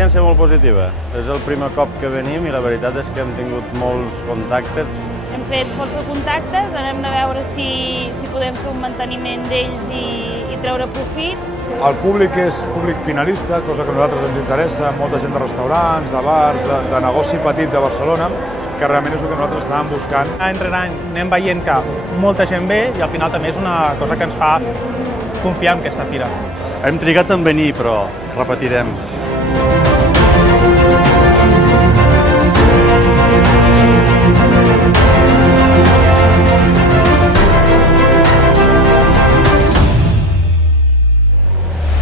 experiència molt positiva. És el primer cop que venim i la veritat és que hem tingut molts contactes. Hem fet força contactes, ara hem de veure si podem fer un manteniment d'ells i treure profit. El públic és públic finalista, cosa que a nosaltres ens interessa, molta gent de restaurants, de bars, de negoci petit de Barcelona, que realment és el que nosaltres estàvem buscant. Any rere any anem veient que molta gent ve i al final també és una cosa que ens fa confiar en aquesta fira. Hem trigat en venir, però repetirem.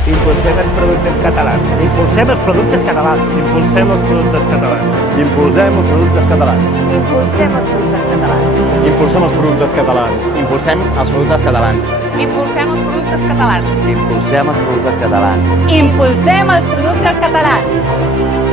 Impulsem els productes catalans. Impulsem els productes catalans. Impulsem els productes catalans. Impulsem els productes catalans. Impulsem els productes catalans. Impulsem els productes catalans. Impulsem els productes catalans. Impulsem els productes catalans. Impulsem els productes catalans. Impulsem els productes catalans.